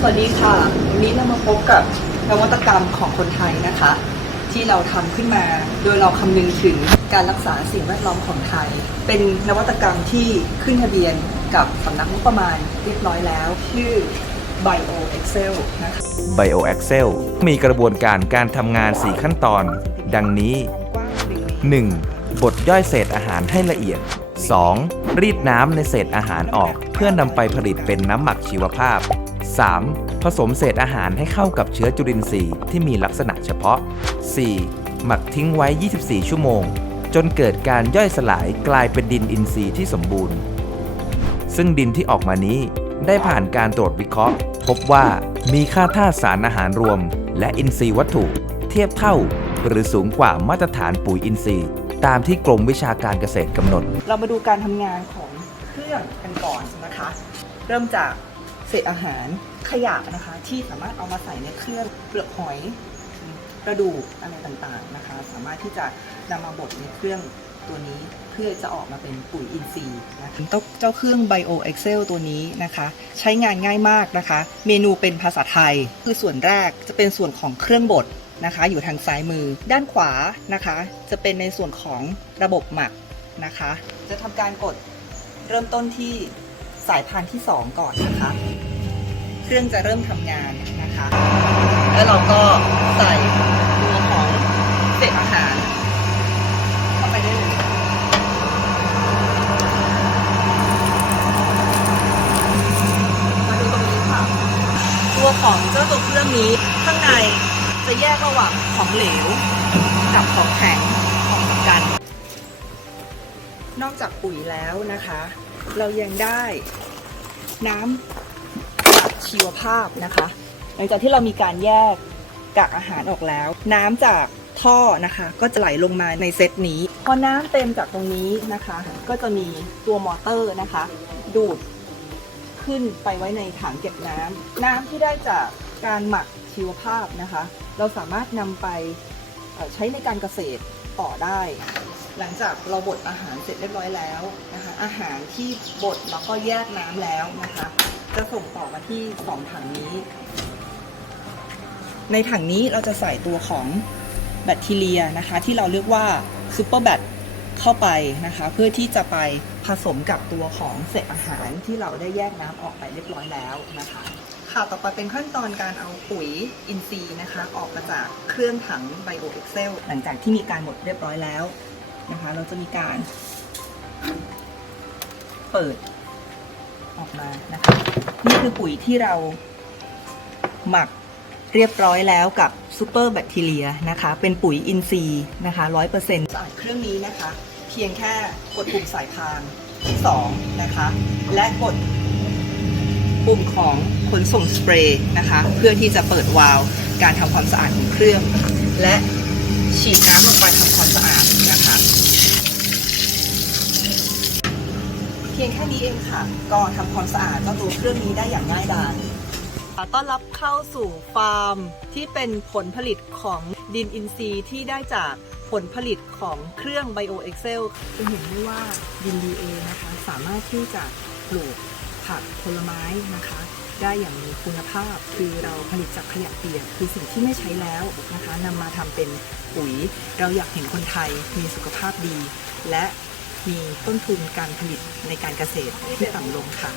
สวัสดีค่ะ วันนี้เรามาพบกับนวัตกรรมของคนไทยนะคะ ที่เราทำขึ้นมาโดยเราคำนึงถึงการรักษาสิ่งแวดล้อมของไทย เป็นนวัตกรรมที่ขึ้นทะเบียนกับสำนักงบประมาณเรียบร้อยแล้ว ชื่อ Bio Excel นะคะ BioAxel มีกระบวนการการทำงาน 4 ขั้นตอน ดังนี้หนึ่งเมตร 1. บดย่อยเศษอาหารให้ละเอียด 2. รีดน้ำในเศษอาหารออก เพื่อนำไปผลิตเป็นน้ำหมักชีวภาพ 3. ผสมเศษอาหารให้เข้ากับเชื้อจุลินทรีย์ที่มีลักษณะเฉพาะ 4. หมักทิ้งไว้ 24 ชั่วโมง จนเกิดการย่อยสลายกลายเป็นดินอินทรีย์ที่สมบูรณ์ ซึ่งดินที่ออกมานี้ได้ผ่านการตรวจวิเคราะห์ พบว่ามีค่าธาตุสารอาหารรวม และอินทรีย์วัตถุ เทียบเท่า หรือสูงกว่ามาตรฐานปุ๋ยอินทรีย์ ตามที่กรมวิชาการเกษตรกำหนด เรามาดูการทำงานของเครื่องกันก่อนนะคะ เริ่มจากเศษอาหารขยะนะคะ ที่สามารถเอามาใส่ในเครื่องเปลือกหอยกระดูกอะไรต่างๆนะคะ สามารถที่จะนำมาบดในเครื่องตัวนี้เพื่อจะออกมาเป็นปุ๋ยอินทรีย์นะคะเจ้าเครื่อง Bio Excel ตัวนี้นะคะ ใช้งานง่ายมากนะคะ เมนูเป็นภาษาไทย คือส่วนแรกจะเป็นส่วนของเครื่องบด นะคะ อยู่ทางซ้ายมือ ด้านขวานะคะ จะเป็นในส่วนของระบบหมักนะคะ จะทำการกดเริ่มต้นที่สายพานที่ 2 ก่อนนะคะ เครื่องจะเริ่มทำงานนะคะ แล้วเราก็ใส่ตัวของเศษอาหารเข้าไปได้เลยมาดูตรงนี้ค่ะ ตัวของเจ้าตัวเครื่องนี้ข้างใน จะแยกระหว่างของเหลว กับของแข็งออกจากกัน นอกจากปุ๋ยแล้วนะคะ เรายังได้น้ำจากชีวภาพนะคะ หลังจากที่เรามีการแยกกากอาหารออกแล้ว น้ำจากท่อนะคะ ก็จะไหลลงมาในเซตนี้ พอน้ำเต็มจากตรงนี้นะคะ ก็จะมีตัวมอเตอร์นะคะ ดูดขึ้นไปไว้ในถังเก็บน้ำน้ำที่ได้จากการหมักชีวภาพนะคะ เราสามารถนำไปใช้ในการเกษตรต่อได้ หลังจากเราบดอาหารเสร็จเรียบร้อยแล้วนะคะอาหารที่บดแล้วก็แยกน้ำแล้วนะคะ จะส่งต่อมาที่สองถังนี้ ในถังนี้เราจะใส่ตัวของแบคทีเรียนะคะ ที่เราเรียกว่าซูเปอร์แบคเข้าไปนะคะ เพื่อที่จะไปผสมกับตัวของเศษอาหารที่เราได้แยกน้ำออกไปเรียบร้อยแล้วนะคะ ค่ะต่อไปเป็นขั้นตอนการเอาปุ๋ยอินทรีย์นะคะ ออกมาจากเครื่องถัง Bio Excel หลังจากที่มีการหมดเรียบร้อยแล้วนะคะ เราจะมีการ เปิดออกมานะคะ นี่คือปุ๋ยที่เราหมักเรียบร้อยแล้วกับซูเปอร์แบคทีเรียนะคะ เป็นปุ๋ยอินทรีย์นะคะร้อยเปอร์เซ็นต์สะอาดเครื่องนี้นะคะ เพียงแค่กดปุ่มสายพานที่2นะคะ และกด ปุ่มของขนส่งสเปรย์นะคะ เพื่อที่จะเปิดวาล์วการทำความสะอาดของเครื่อง และฉีดน้ำลงไปทำความสะอาดนะคะ เพียงแค่นี้เองค่ะ ก็ทำความสะอาดเจ้าตัวเครื่องนี้ได้อย่างง่ายดายต้อนรับเข้าสู่ฟาร์มที่เป็นผลผลิตของดินอินทรีย์ที่ได้จากผลผลิตของเครื่อง Bio Excel จะเห็นได้ว่าดิน DA นะคะ สามารถที่จะปลูก ผักผลไม้นะคะ ได้อย่างมีคุณภาพ คือเราผลิตจากขยะเปียกคือสิ่งที่ไม่ใช้แล้วนะคะนำมาทำเป็นปุ๋ย เราอยากเห็นคนไทยมีสุขภาพดี และมีต้นทุนการผลิตในการเกษตรที่ต่ำลงค่ะ